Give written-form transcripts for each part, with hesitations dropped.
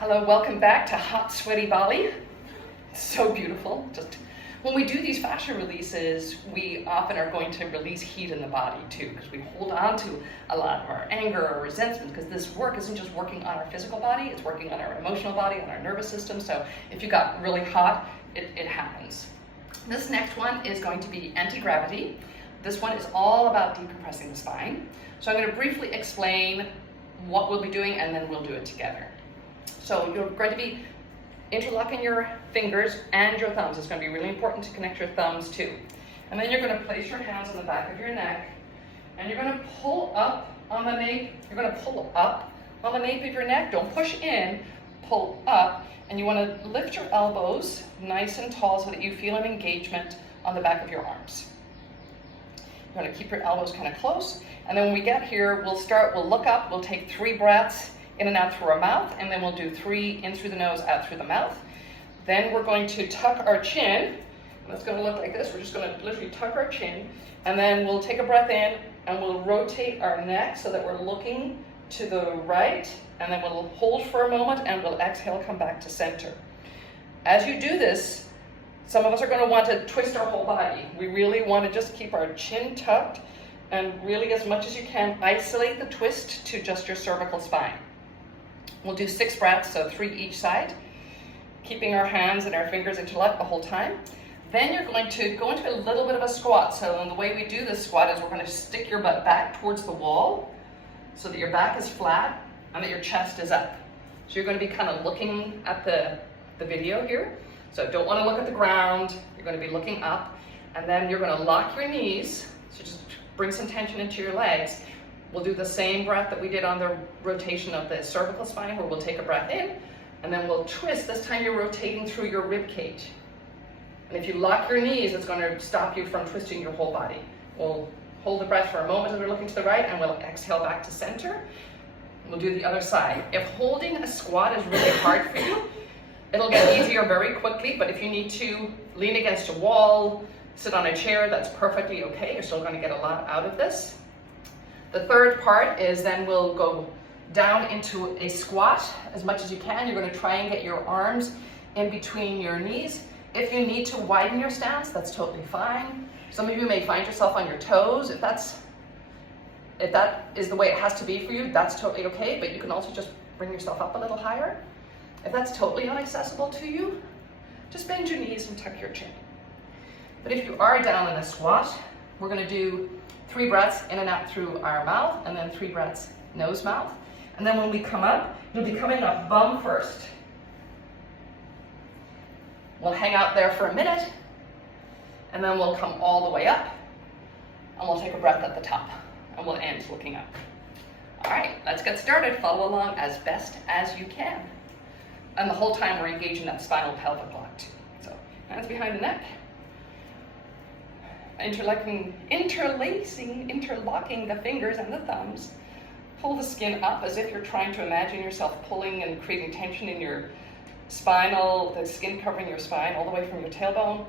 Hello, welcome back to hot, sweaty Bali. It's so beautiful. Just when we do these fascia releases, we often are going to release heat in the body too, because we hold on to a lot of our anger or resentment, because this work isn't just working on our physical body, it's working on our emotional body, on our nervous system. So if you got really hot, it happens. This next one is going to be anti-gravity. This one is all about decompressing the spine. So I'm going to briefly explain what we'll be doing, and then we'll do it together. So you're going to be interlocking your fingers and your thumbs. It's going to be really important to connect your thumbs too. And then you're going to place your hands on the back of your neck, and you're going to pull up on the nape. You're going to pull up on the nape of your neck. Don't push in, pull up. And you want to lift your elbows nice and tall so that you feel an engagement on the back of your arms. You're going to keep your elbows kind of close. And then when we get here, we'll look up, we'll take 3 breaths in and out through our mouth, and then we'll do 3 in through the nose, out through the mouth. Then we're going to tuck our chin, and it's going to look like this. We're just going to literally tuck our chin, and then we'll take a breath in, and we'll rotate our neck so that we're looking to the right, and then we'll hold for a moment, and we'll exhale, come back to center. As you do this, some of us are going to want to twist our whole body. We really want to just keep our chin tucked, and really as much as you can, isolate the twist to just your cervical spine. We'll do 6 breaths, so 3 each side, keeping our hands and our fingers interlocked the whole time. Then you're going to go into a little bit of a squat. So the way we do this squat is we're going to stick your butt back towards the wall so that your back is flat and that your chest is up. So you're going to be kind of looking at the video here. So don't want to look at the ground. You're going to be looking up, and then you're going to lock your knees. So just bring some tension into your legs. We'll do the same breath that we did on the rotation of the cervical spine, where we'll take a breath in, and then we'll twist. This time you're rotating through your rib cage. And if you lock your knees, it's going to stop you from twisting your whole body. We'll hold the breath for a moment as we're looking to the right, and we'll exhale back to center. We'll do the other side. If holding a squat is really hard for you, it'll get easier very quickly, but if you need to lean against a wall, sit on a chair, that's perfectly okay. You're still going to get a lot out of this. The third part is then we'll go down into a squat as much as you can. You're going to try and get your arms in between your knees. If you need to widen your stance, that's totally fine. Some of you may find yourself on your toes. If that is the way it has to be for you, that's totally okay, but you can also just bring yourself up a little higher. If that's totally inaccessible to you, just bend your knees and tuck your chin. But if you are down in a squat, we're going to do 3 breaths in and out through our mouth, and then 3 breaths nose mouth. And then when we come up, you'll be coming up bum first. We'll hang out there for a minute, and then we'll come all the way up, and we'll take a breath at the top, and we'll end looking up. All right, let's get started. Follow along as best as you can. And the whole time we're engaging that spinal pelvic lock too. So hands behind the neck. Interlocking the fingers and the thumbs. Pull the skin up as if you're trying to imagine yourself pulling and creating tension in your spinal, the skin covering your spine all the way from your tailbone.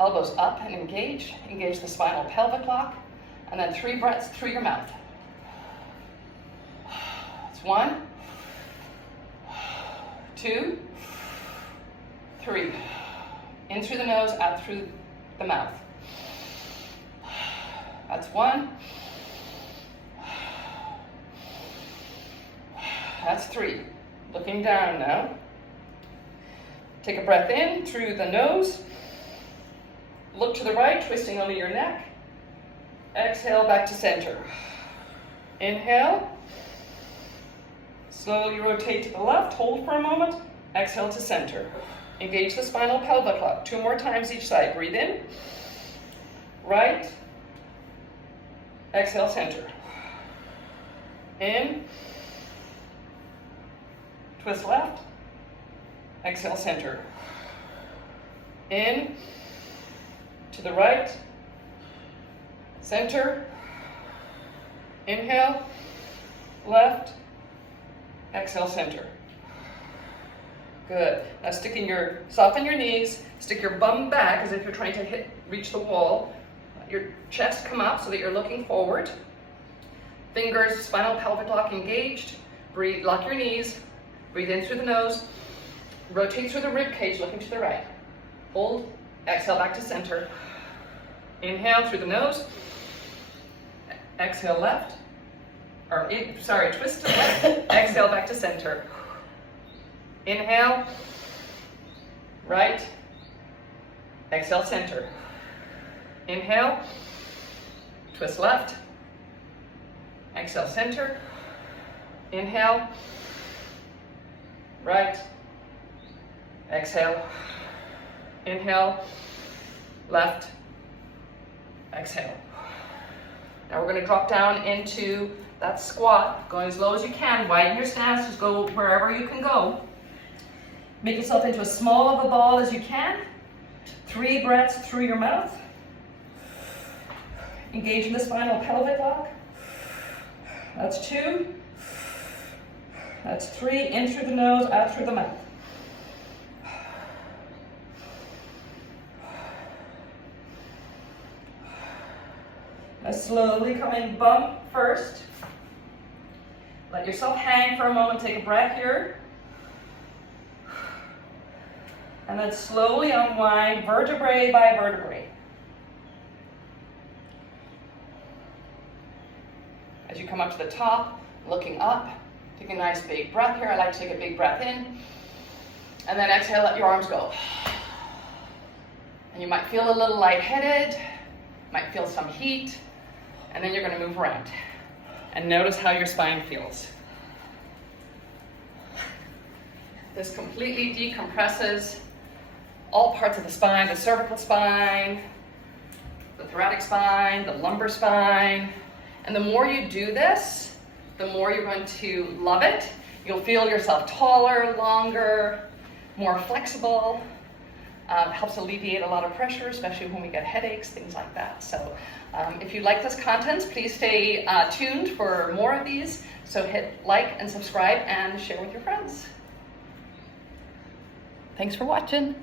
Elbows up and engage. Engage the spinal pelvic lock. And then 3 breaths through your mouth. It's 1, 2, 3. In through the nose, out through the mouth. That's 1. That's 3. Looking down now. Take a breath in through the nose. Look to the right, twisting under your neck. Exhale back to center. Inhale. Slowly rotate to the left. Hold for a moment. Exhale to center. Engage the spinal pelvic lock. 2 more times each side. Breathe in. Right. Exhale, center. In. Twist left. Exhale, center. In. To the right. Center. Inhale. Left. Exhale, center. Good. Now soften your knees. Stick your bum back as if you're trying to reach the wall. Your chest come up so that you're looking forward. Fingers, spinal pelvic lock engaged. Breathe, lock your knees. Breathe in through the nose. Rotate through the rib cage, looking to the right. Hold. Exhale back to center. Inhale through the nose. Exhale left. Twist to the left. Exhale back to center. Inhale. Right. Exhale center. Inhale. Twist left. Exhale center. Inhale. Right. Exhale. Inhale. Left. Exhale. Now we're going to drop down into that squat, going as low as you can. Widen your stance, just go wherever you can go. Make yourself into as small of a ball as you can. 3 breaths through your mouth. Engage in the spinal pelvic lock. That's 2. That's 3. In through the nose, out through the mouth. Now slowly coming bump first. Let yourself hang for a moment. Take a breath here. And then slowly unwind vertebrae by vertebrae. As you come up to the top, looking up, take a nice big breath here. I like to take a big breath in. And then exhale, let your arms go. And you might feel a little lightheaded, might feel some heat, and then you're going to move around. And notice how your spine feels. This completely decompresses all parts of the spine, the cervical spine, the thoracic spine, the lumbar spine. And the more you do this, the more you're going to love it. You'll feel yourself taller, longer, more flexible. Helps alleviate a lot of pressure, especially when we get headaches, things like that. So if you like this content, please stay tuned for more of these. So hit like and subscribe and share with your friends. Thanks for watching.